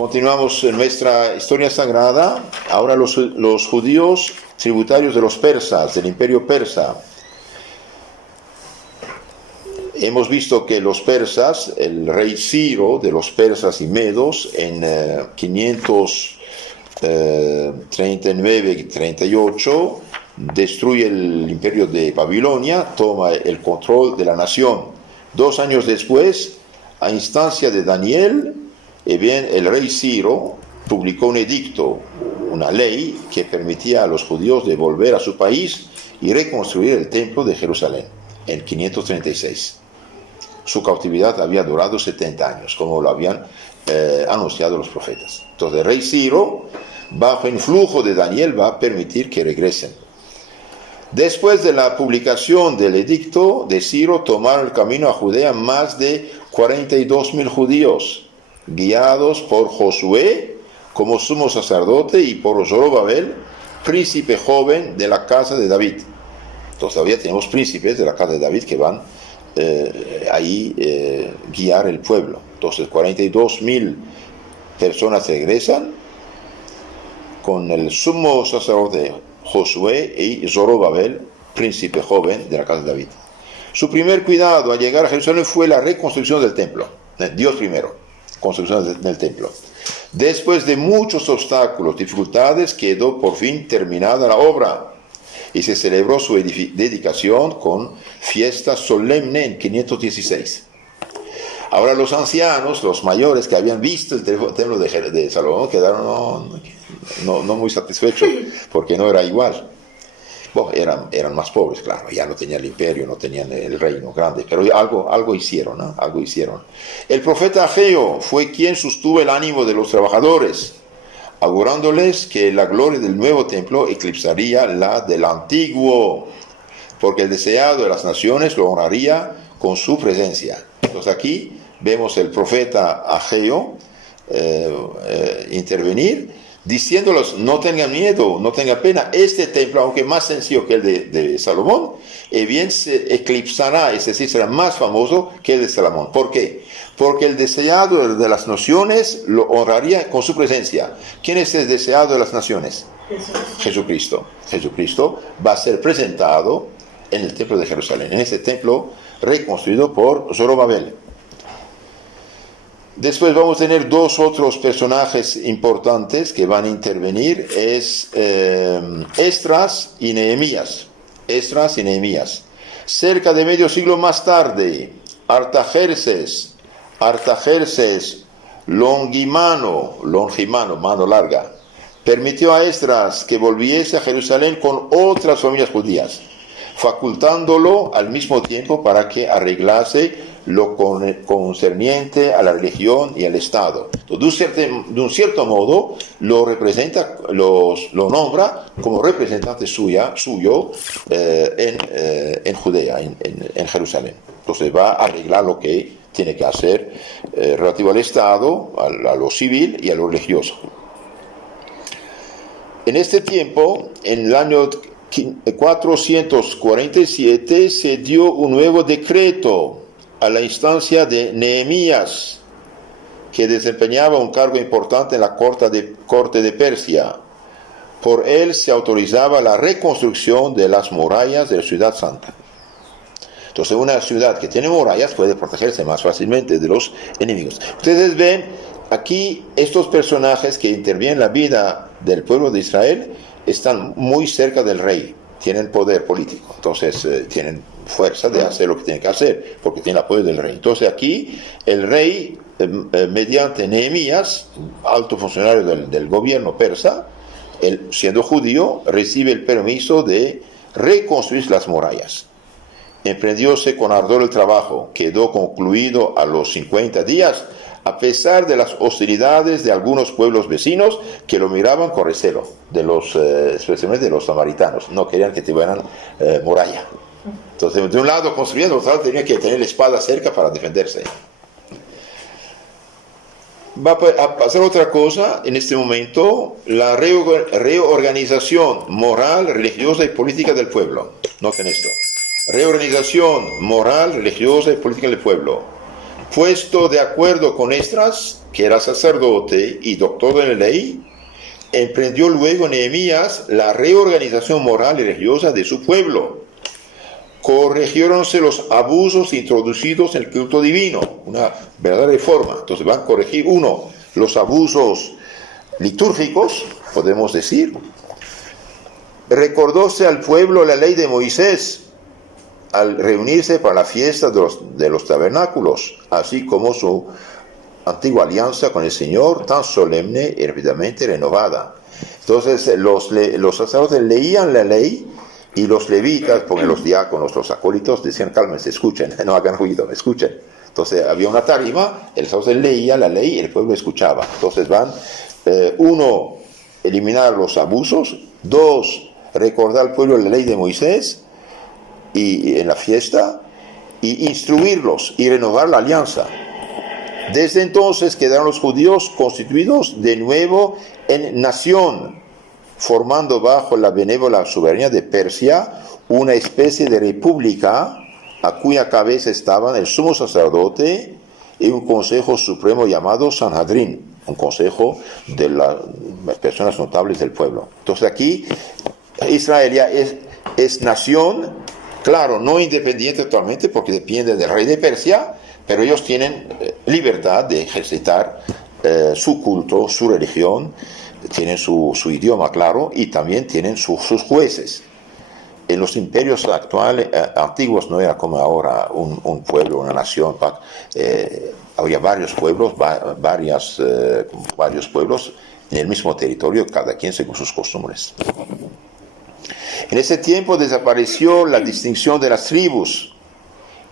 Continuamos en nuestra historia sagrada. Ahora los judíos tributarios de los persas, del imperio persa. Hemos visto que los persas, el rey Ciro de los persas y medos, en 539-38, destruye el imperio de Babilonia, toma el control de la nación. 2 años después, a instancia de Daniel, el rey Ciro publicó un edicto, una ley que permitía a los judíos de volver a su país y reconstruir el templo de Jerusalén en 536. Su cautividad había durado 70 años, como lo habían anunciado los profetas. Entonces el rey Ciro, bajo influjo de Daniel, va a permitir que regresen. Después de la publicación del edicto de Ciro, tomaron el camino a Judea más de 42,000 judíos, guiados por Josué como sumo sacerdote y por Zorobabel, príncipe joven de la casa de David. Entonces todavía tenemos príncipes de la casa de David que van guiar el pueblo. Entonces 42,000 personas regresan con el sumo sacerdote Josué y Zorobabel, príncipe joven de la casa de David. Su primer cuidado al llegar a Jerusalén fue la reconstrucción del templo. Dios primero, construcción del templo. Después de muchos obstáculos, dificultades, quedó por fin terminada la obra y se celebró su dedicación con fiesta solemne en 516. Ahora los ancianos, los mayores que habían visto el templo de Salomón, quedaron no muy satisfechos, porque no era igual. Bueno, eran más pobres, claro, ya no tenían el imperio, no tenían el reino grande, pero algo hicieron, ¿no? Algo hicieron. El profeta Ageo fue quien sostuvo el ánimo de los trabajadores, augurándoles que la gloria del nuevo templo eclipsaría la del antiguo, porque el deseado de las naciones lo honraría con su presencia. Entonces aquí vemos el profeta Ageo intervenir, diciéndolos: no tengan miedo, no tengan pena, este templo, aunque más sencillo que el de Salomón, bien se eclipsará, es decir, será más famoso que el de Salomón. ¿Por qué? Porque el deseado de las naciones lo honraría con su presencia. ¿Quién es el deseado de las naciones? Jesucristo. Jesucristo va a ser presentado en el templo de Jerusalén, en ese templo reconstruido por Zorobabel. Después vamos a tener 2 otros personajes importantes que van a intervenir, es Esdras y Nehemías. Esdras y Nehemías. Cerca de medio siglo más tarde, Artajerjes Longimano, mano larga, permitió a Esdras que volviese a Jerusalén con otras familias judías, facultándolo al mismo tiempo para que arreglase lo concerniente a la religión y al Estado. Entonces, de un cierto modo, lo nombra como representante suyo en Judea, en Jerusalén. Entonces va a arreglar lo que tiene que hacer relativo al Estado, a lo civil y a lo religioso. En este tiempo, en el año 447, se dio un nuevo decreto a la instancia de Nehemías, que desempeñaba un cargo importante en la corte de Persia. Por él se autorizaba la reconstrucción de las murallas de la ciudad santa. Entonces, una ciudad que tiene murallas puede protegerse más fácilmente de los enemigos. Ustedes ven aquí estos personajes que intervienen en la vida del pueblo de Israel, están muy cerca del rey, tienen poder político, entonces tienen fuerza de hacer lo que tienen que hacer, porque tienen el apoyo del rey. Entonces aquí el rey, mediante Nehemías, alto funcionario del gobierno persa, él, siendo judío, recibe el permiso de reconstruir las murallas. Emprendióse con ardor el trabajo, quedó concluido a los 50 días, a pesar de las hostilidades de algunos pueblos vecinos que lo miraban con recelo, especialmente de los samaritanos, no querían que tuvieran muralla. Entonces, de un lado construyendo, de otro lado tenía que tener la espada cerca para defenderse. Va a pasar otra cosa en este momento, la reorganización moral, religiosa y política del pueblo. Noten esto. Reorganización moral, religiosa y política del pueblo. puesto de acuerdo con Esdras, que era sacerdote y doctor de la ley, emprendió luego Nehemías la reorganización moral y religiosa de su pueblo. Corrigiéronse los abusos introducidos en el culto divino, una verdadera reforma. Entonces van a corregir, uno, los abusos litúrgicos, podemos decir. Recordóse al pueblo la ley de Moisés al reunirse para la fiesta de los tabernáculos, así como su antigua alianza con el Señor, tan solemne y rápidamente renovada. Entonces los sacerdotes leían la ley y los levitas, porque los diáconos, los acólitos, decían: cálmense, escuchen, no hagan ruido, escuchen. Entonces había una tarima, el sacerdote leía la ley y el pueblo escuchaba. Entonces van, uno, eliminar los abusos; dos, recordar al pueblo la ley de Moisés y en la fiesta, y instruirlos y renovar la alianza. Desde entonces quedaron los judíos constituidos de nuevo en nación, formando bajo la benévola soberanía de Persia una especie de república a cuya cabeza estaban el sumo sacerdote y un consejo supremo llamado Sanhedrin, un consejo de las personas notables del pueblo. Entonces aquí Israel ya es nación, claro, no independiente totalmente porque depende del rey de Persia, pero ellos tienen libertad de ejercitar su culto, su religión, tienen su idioma, claro, y también tienen sus jueces. En los imperios actuales, antiguos, no era como ahora un pueblo, una nación. Había varios pueblos, varios pueblos en el mismo territorio, cada quien según sus costumbres. En ese tiempo desapareció la distinción de las tribus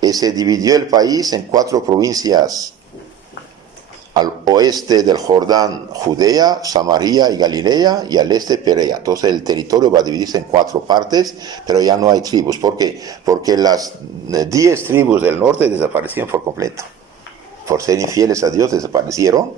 y se dividió el país en 4 provincias: al oeste del Jordán, Judea, Samaria y Galilea, y al este, Perea. Entonces el territorio va a dividirse en 4 partes, pero ya no hay tribus. ¿Por qué? Porque las 10 tribus del norte desaparecieron por completo. Por ser infieles a Dios desaparecieron,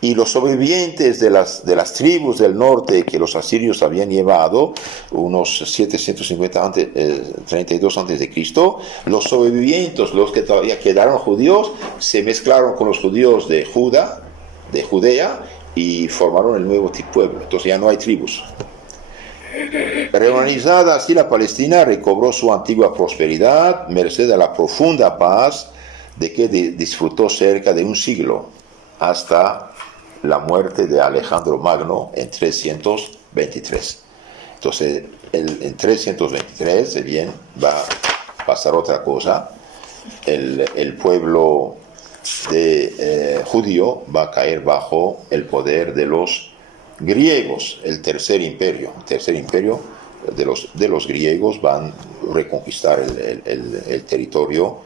y los sobrevivientes de las tribus del norte que los asirios habían llevado, unos 732 antes de Cristo, los sobrevivientes, los que todavía quedaron judíos, se mezclaron con los judíos de Judea, y formaron el nuevo pueblo. Entonces ya no hay tribus. Reorganizada así, la Palestina recobró su antigua prosperidad, merced a la profunda paz de que disfrutó cerca de un siglo, hasta la muerte de Alejandro Magno en 323. Entonces, en 323, bien, va a pasar otra cosa. El pueblo judío va a caer bajo el poder de los griegos, el tercer imperio. El tercer imperio de los griegos van a reconquistar el territorio.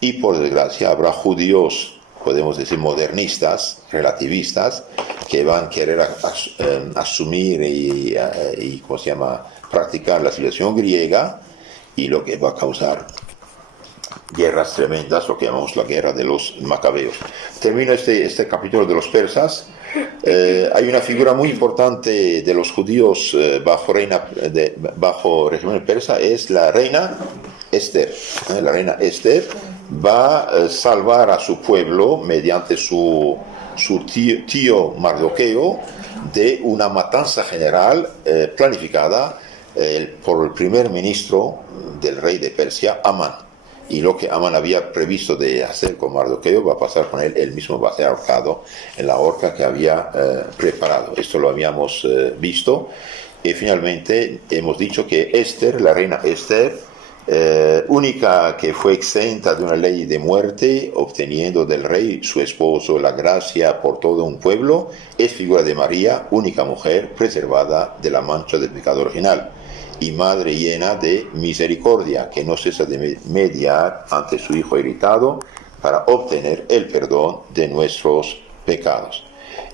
Y por desgracia habrá judíos, podemos decir modernistas, relativistas, que van a querer asumir y practicar la civilización griega, y lo que va a causar guerras tremendas, lo que llamamos la guerra de los macabeos. Termino este capítulo de los persas. Hay una figura muy importante de los judíos bajo régimen persa, es la reina Esther. La reina Esther va a salvar a su pueblo mediante su tío Mardoqueo de una matanza general planificada por el primer ministro del rey de Persia, Amán. Y lo que Amán había previsto de hacer con Mardoqueo va a pasar con él mismo va a ser ahorcado en la horca que había preparado. Esto lo habíamos visto, y finalmente hemos dicho que Esther, la reina Esther, única que fue exenta de una ley de muerte, obteniendo del rey, su esposo, la gracia por todo un pueblo, es figura de María, única mujer preservada de la mancha del pecado original, y madre llena de misericordia, que no cesa de mediar ante su Hijo irritado para obtener el perdón de nuestros pecados.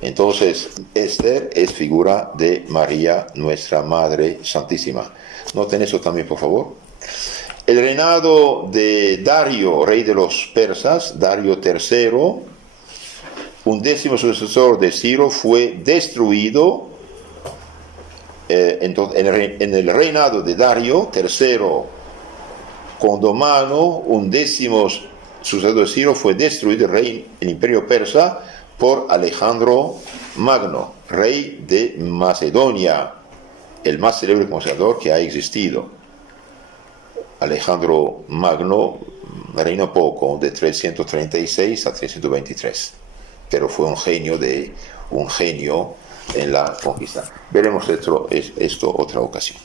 Entonces, Esther es figura de María, nuestra Madre Santísima. Noten eso también, por favor. El reinado de Dario, rey de los persas, Dario III, 11º sucesor de Ciro, fue destruido. Entonces, en el reinado de Dario III Condomano, 11º sucesor de Ciro, fue destruido el imperio persa por Alejandro Magno, rey de Macedonia, el más célebre conquistador que ha existido. Alejandro Magno reinó poco, de 336 a 323, pero fue un genio en la conquista. Veremos esto otra ocasión.